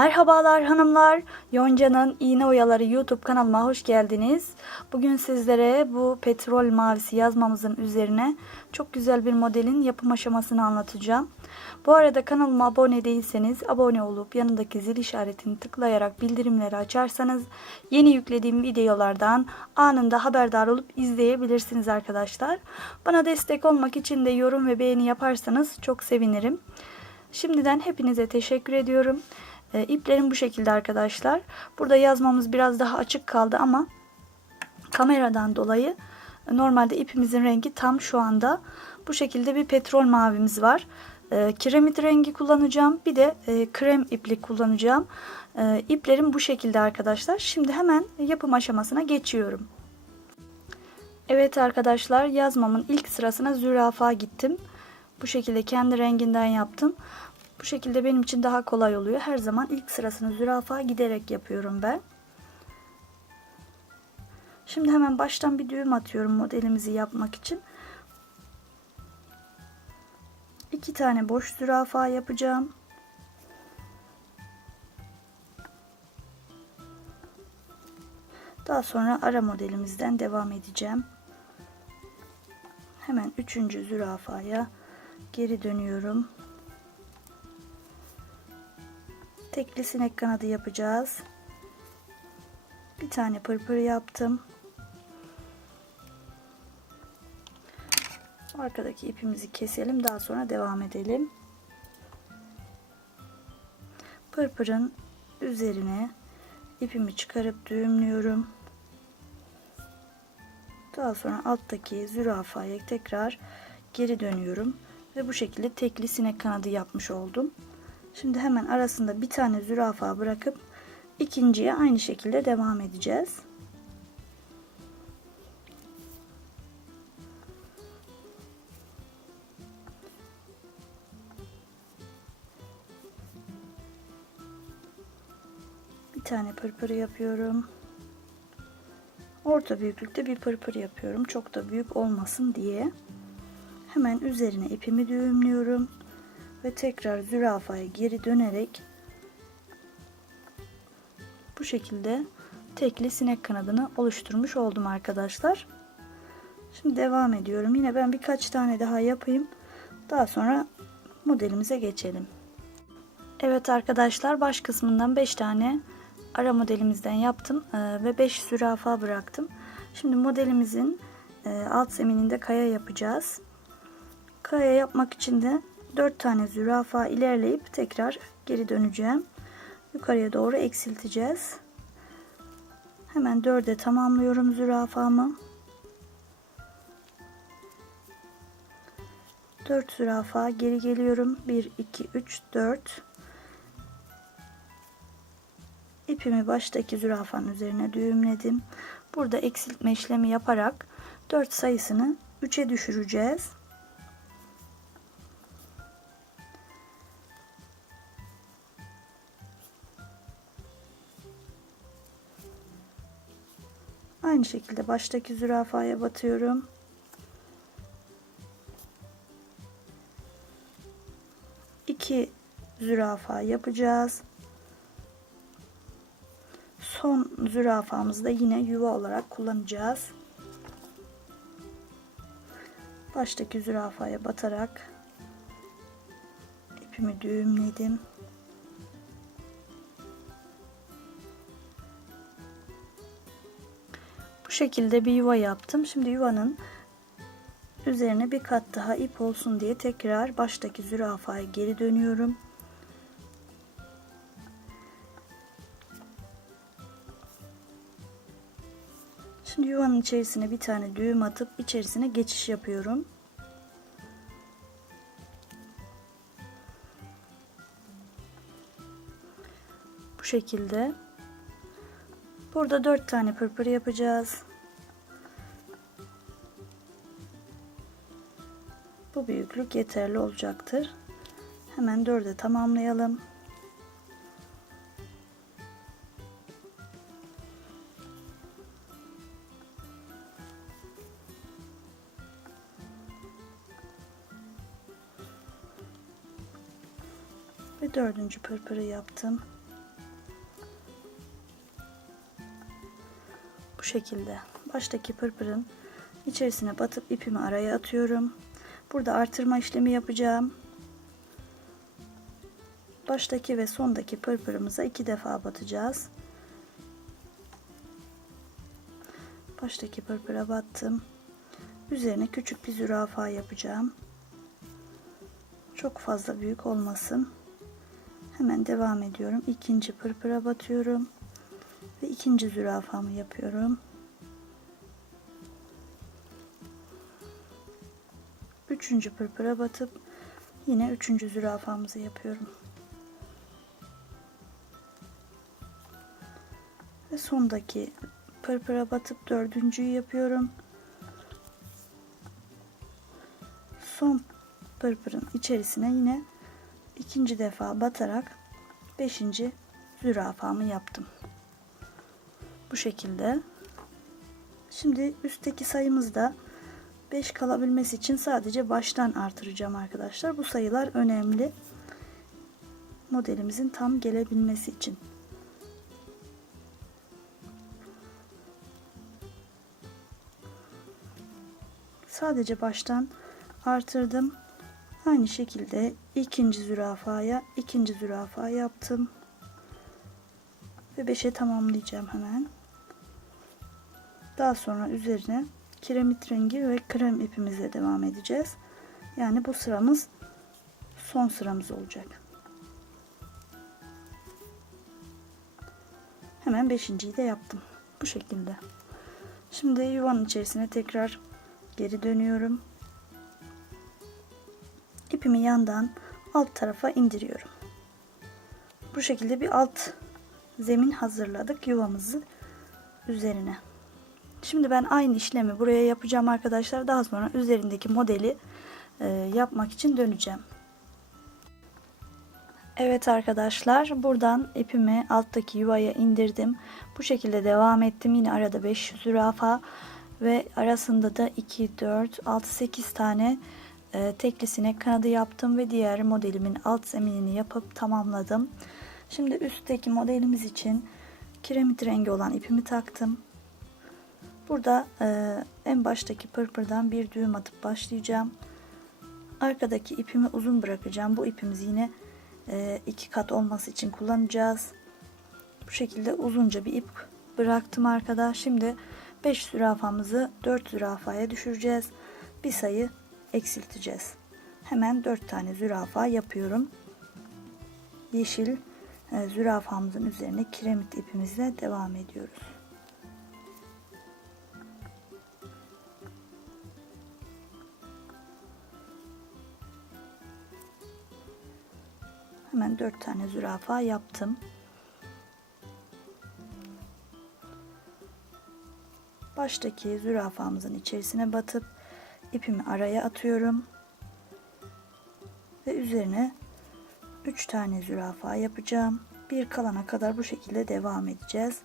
Merhabalar hanımlar. Yonca'nın İğne Oyaları YouTube kanalıma hoş geldiniz. Bugün sizlere bu petrol mavisi yazmamızın üzerine çok güzel bir modelin yapım aşamasını anlatacağım. Bu arada kanalıma abone değilseniz abone olup yanındaki zil işaretini tıklayarak bildirimleri açarsanız yeni yüklediğim videolardan anında haberdar olup izleyebilirsiniz arkadaşlar. Bana destek olmak için de yorum ve beğeni yaparsanız çok sevinirim. Şimdiden hepinize teşekkür ediyorum. E, iplerim bu şekilde arkadaşlar. Burada yazmamız biraz daha açık kaldı ama kameradan dolayı e, normalde ipimizin rengi tam şu anda bu şekilde bir petrol mavimiz var. E, kiremit rengi kullanacağım. Bir de e, krem iplik kullanacağım. E, iplerim bu şekilde arkadaşlar. Şimdi hemen yapım aşamasına geçiyorum. Evet arkadaşlar yazmamın ilk sırasına zürafa gittim. Bu şekilde kendi renginden yaptım. Bu şekilde benim için daha kolay oluyor. Her zaman ilk sırasını zürafa giderek yapıyorum ben. Şimdi hemen baştan bir düğüm atıyorum modelimizi yapmak için. İki tane boş zürafa yapacağım. Daha sonra ara modelimizden devam edeceğim. Hemen üçüncü zürafaya geri dönüyorum. Tekli sinek kanadı yapacağız. Bir tane pırpır yaptım. Arkadaki ipimizi keselim. Daha sonra devam edelim. Pırpırın üzerine ipimi çıkarıp düğümlüyorum. Daha sonra alttaki zürafaya tekrar geri dönüyorum. Ve bu şekilde tekli sinek kanadı yapmış oldum. Şimdi hemen arasında bir tane zürafa bırakıp ikinciye aynı şekilde devam edeceğiz. Bir tane pırpır yapıyorum. Orta büyüklükte bir pırpır yapıyorum. Çok da büyük olmasın diye. Hemen üzerine ipimi düğümlüyorum ve tekrar zürafaya geri dönerek bu şekilde tekli sinek kanadını oluşturmuş oldum arkadaşlar. Şimdi devam ediyorum. Yine ben birkaç tane daha yapayım. Daha sonra modelimize geçelim. Evet arkadaşlar baş kısmından 5 tane ara modelimizden yaptım e, ve 5 zürafa bıraktım. Şimdi modelimizin e, alt zemininde kaya yapacağız. Kaya yapmak için de 4 tane zürafa ilerleyip tekrar geri döneceğim. Yukarıya doğru eksilteceğiz. Hemen 4'e tamamlıyorum zürafamı. 4 zürafa geri geliyorum. 1 2 3 4 İpimi baştaki zürafanın üzerine düğümledim. Burada eksiltme işlemi yaparak 4 sayısını 3'e düşüreceğiz. Aynı şekilde baştaki zürafaya batıyorum. İki zürafa yapacağız. Son zürafamızı da yine yuva olarak kullanacağız. Baştaki zürafaya batarak ipimi düğümledim. Bu şekilde bir yuva yaptım. Şimdi yuvanın üzerine bir kat daha ip olsun diye tekrar baştaki zürafaya geri dönüyorum. Şimdi yuvanın içerisine bir tane düğüm atıp içerisine geçiş yapıyorum. Bu şekilde Burada 4 tane pırpır yapacağız. Bu büyüklük yeterli olacaktır. Hemen 4'e tamamlayalım. Ve dördüncü pırpırı yaptım. Şekilde baştaki pırpırın içerisine batıp ipimi araya atıyorum. Burada artırma işlemi yapacağım. Baştaki ve sondaki pırpırımıza iki defa batacağız. Baştaki pırpıra battım. Üzerine küçük bir zürafa yapacağım. Çok fazla büyük olmasın. Hemen devam ediyorum. İkinci pırpıra batıyorum. İkinci zürafamı yapıyorum. Üçüncü pırpıra batıp yine üçüncü zürafamızı yapıyorum. Ve sondaki pırpıra batıp dördüncüyü yapıyorum. Son pırpırın içerisine yine ikinci defa batarak beşinci zürafamı yaptım. Bu şekilde. Şimdi üstteki sayımızda 5 kalabilmesi için sadece baştan artıracağım arkadaşlar. Bu sayılar önemli. Modelimizin tam gelebilmesi için. Sadece baştan artırdım. Aynı şekilde ikinci zürafaya ikinci zürafa yaptım. Ve 5'e tamamlayacağım hemen. Daha sonra üzerine kiremit rengi ve krem ipimizle devam edeceğiz. Yani bu sıramız son sıramız olacak. Hemen beşinciyi de yaptım. Bu şekilde. Şimdi yuvanın içerisine tekrar geri dönüyorum. İpimi yandan alt tarafa indiriyorum. Bu şekilde bir alt zemin hazırladık yuvamızı üzerine. Şimdi ben aynı işlemi buraya yapacağım arkadaşlar. Daha sonra üzerindeki modeli e, yapmak için döneceğim. Evet arkadaşlar buradan ipimi alttaki yuvaya indirdim. Bu şekilde devam ettim. Yine arada 5 zürafa ve arasında da 2, 4, 6, 8 tane e, tekli sinek kanadı yaptım ve diğer modelimin alt zeminini yapıp tamamladım. Şimdi üstteki modelimiz için kiremit rengi olan ipimi taktım. Burada e, en baştaki pırpırdan bir düğüm atıp başlayacağım. Arkadaki ipimi uzun bırakacağım. Bu ipimizi yine e, iki kat olması için kullanacağız. Bu şekilde uzunca bir ip bıraktım arkada. Şimdi 5 zürafamızı 4 zürafaya düşüreceğiz. Bir sayı eksilteceğiz. Hemen 4 tane zürafa yapıyorum. Yeşil e, zürafamızın üzerine kiremit ipimizle devam ediyoruz. Hemen 4 tane zürafa yaptım. Baştaki zürafamızın içerisine batıp ipimi araya atıyorum. Ve üzerine 3 tane zürafa yapacağım. Bir kalana kadar bu şekilde devam edeceğiz.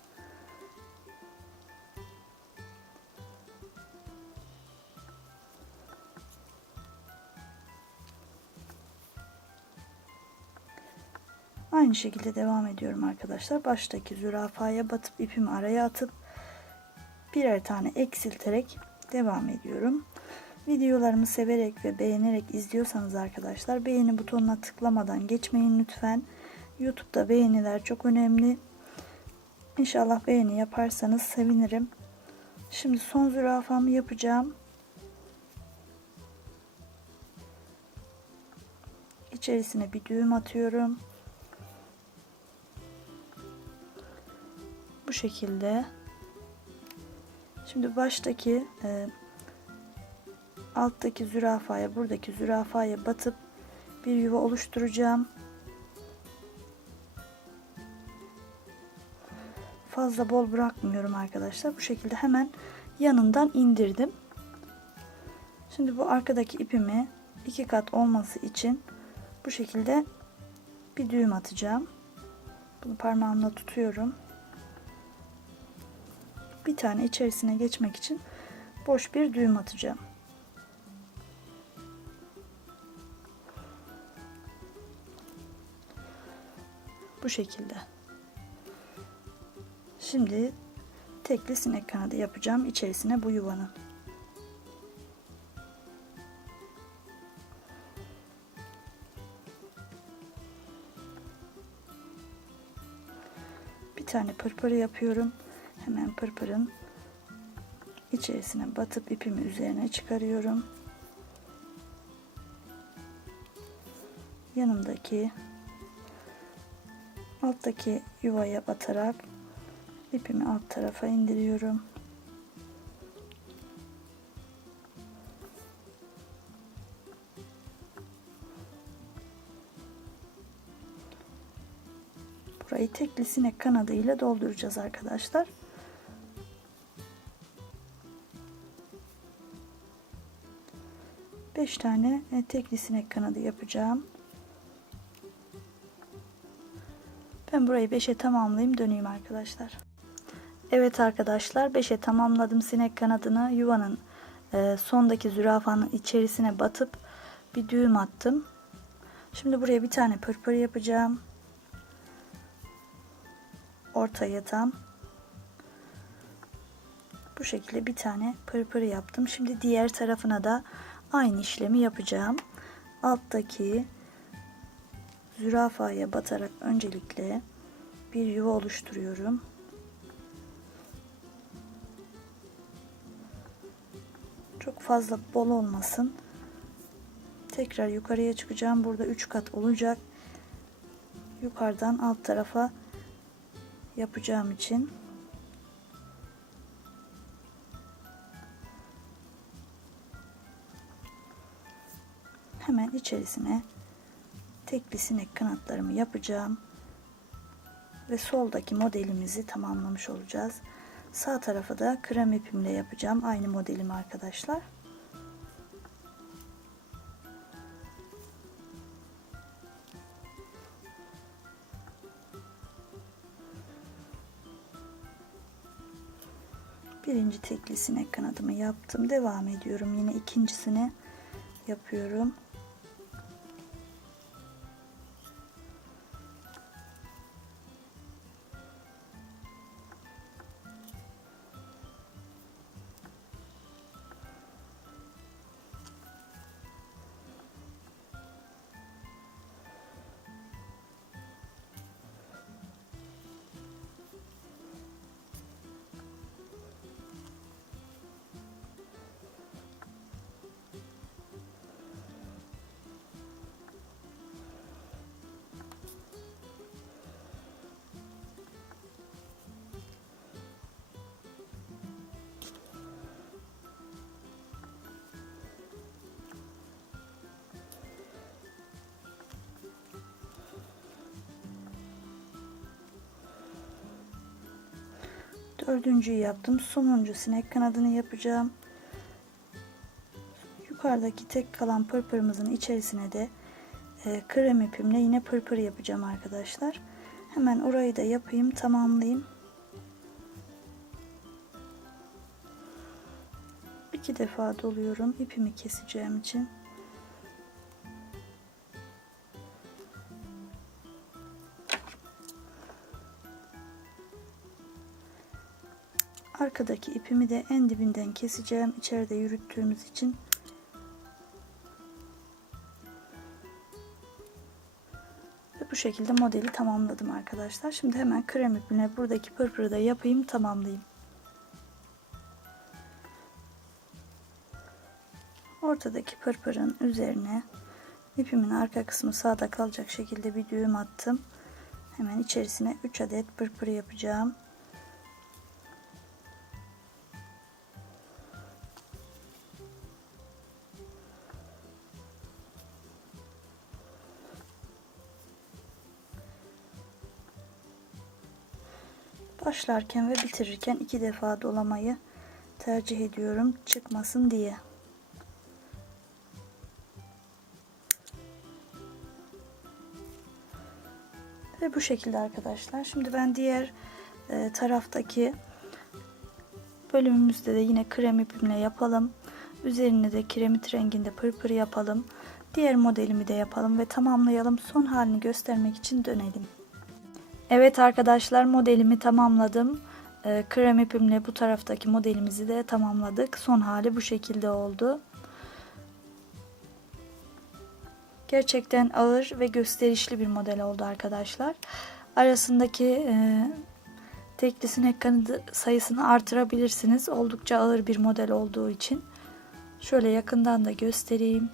Aynı şekilde devam ediyorum arkadaşlar. Baştaki zürafaya batıp ipimi araya atıp birer tane eksilterek devam ediyorum. Videolarımı severek ve beğenerek izliyorsanız arkadaşlar beğeni butonuna tıklamadan geçmeyin lütfen. YouTube'da beğeniler çok önemli. İnşallah beğeni yaparsanız sevinirim. Şimdi son zürafamı yapacağım. İçerisine bir düğüm atıyorum. Şekilde. Şimdi baştaki e, alttaki zürafaya buradaki zürafaya batıp bir yuva oluşturacağım. Fazla bol bırakmıyorum arkadaşlar. Bu şekilde hemen yanından indirdim. Şimdi bu arkadaki ipimi iki kat olması için bu şekilde bir düğüm atacağım. Bunu parmağımla tutuyorum. Bir tane içerisine geçmek için boş bir düğüm atacağım. Bu şekilde. Şimdi tekli sinek kanadı yapacağım içerisine bu yuvanın. Bir tane pırpırı yapıyorum. Hemen pırpırın içerisine batıp ipimi üzerine çıkarıyorum. Yanımdaki alttaki yuvaya batarak ipimi alt tarafa indiriyorum. Burayı tekli sinek kanadı ile dolduracağız arkadaşlar. Beş tane e, tekli sinek kanadı yapacağım. Ben burayı 5'e tamamlayayım döneyim arkadaşlar. Evet arkadaşlar 5'e tamamladım sinek kanadını yuvanın e, sondaki zürafanın içerisine batıp bir düğüm attım. Şimdi buraya bir tane pırpır yapacağım. Ortaya tam. Bu şekilde bir tane pırpır yaptım. Şimdi diğer tarafına da aynı işlemi yapacağım. Alttaki zürafaya batarak öncelikle bir yuva oluşturuyorum. Çok fazla bol olmasın. Tekrar yukarıya çıkacağım. Burada 3 kat olacak. Yukarıdan alt tarafa yapacağım için hemen içerisine tekli sinek kanatlarımı yapacağım ve soldaki modelimizi tamamlamış olacağız. Sağ tarafa da krem ipimle yapacağım aynı modelimi arkadaşlar. Birinci tekli sinek kanadımı yaptım. Devam ediyorum. Yine ikincisini yapıyorum. Dördüncüyü yaptım. Sonuncu sinek kanadını yapacağım. Yukarıdaki tek kalan pırpırımızın içerisine de e, krem ipimle yine pırpır yapacağım arkadaşlar. Hemen orayı da yapayım tamamlayayım. İki defa doluyorum ipimi keseceğim için. Arkadaki ipimi de en dibinden keseceğim. içeride yürüttüğümüz için. Ve bu şekilde modeli tamamladım arkadaşlar. Şimdi hemen krem ipine buradaki pırpırı da yapayım tamamlayayım. Ortadaki pırpırın üzerine ipimin arka kısmı sağda kalacak şekilde bir düğüm attım. Hemen içerisine 3 adet pırpır yapacağım. Başlarken ve bitirirken iki defa dolamayı tercih ediyorum çıkmasın diye. Ve bu şekilde arkadaşlar. Şimdi ben diğer e, taraftaki bölümümüzde de yine krem ipimle yapalım. Üzerine de kiremit renginde pırpır yapalım. Diğer modelimi de yapalım ve tamamlayalım. Son halini göstermek için dönelim. Evet arkadaşlar modelimi tamamladım. e, krem ipimle bu taraftaki modelimizi de tamamladık. Son hali bu şekilde oldu. Gerçekten ağır ve gösterişli bir model oldu arkadaşlar. Arasındaki e, tekli sinek kanadı sayısını artırabilirsiniz. Oldukça ağır bir model olduğu için. Şöyle yakından da göstereyim.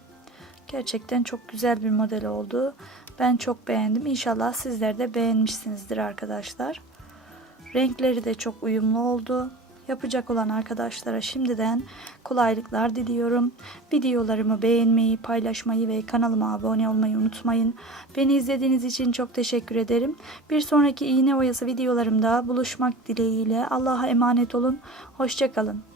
Gerçekten çok güzel bir model oldu. Ben çok beğendim. İnşallah sizler de beğenmişsinizdir arkadaşlar. Renkleri de çok uyumlu oldu. Yapacak olan arkadaşlara şimdiden kolaylıklar diliyorum. Videolarımı beğenmeyi, paylaşmayı ve kanalıma abone olmayı unutmayın. Beni izlediğiniz için çok teşekkür ederim. Bir sonraki iğne oyası videolarımda buluşmak dileğiyle Allah'a emanet olun. Hoşçakalın.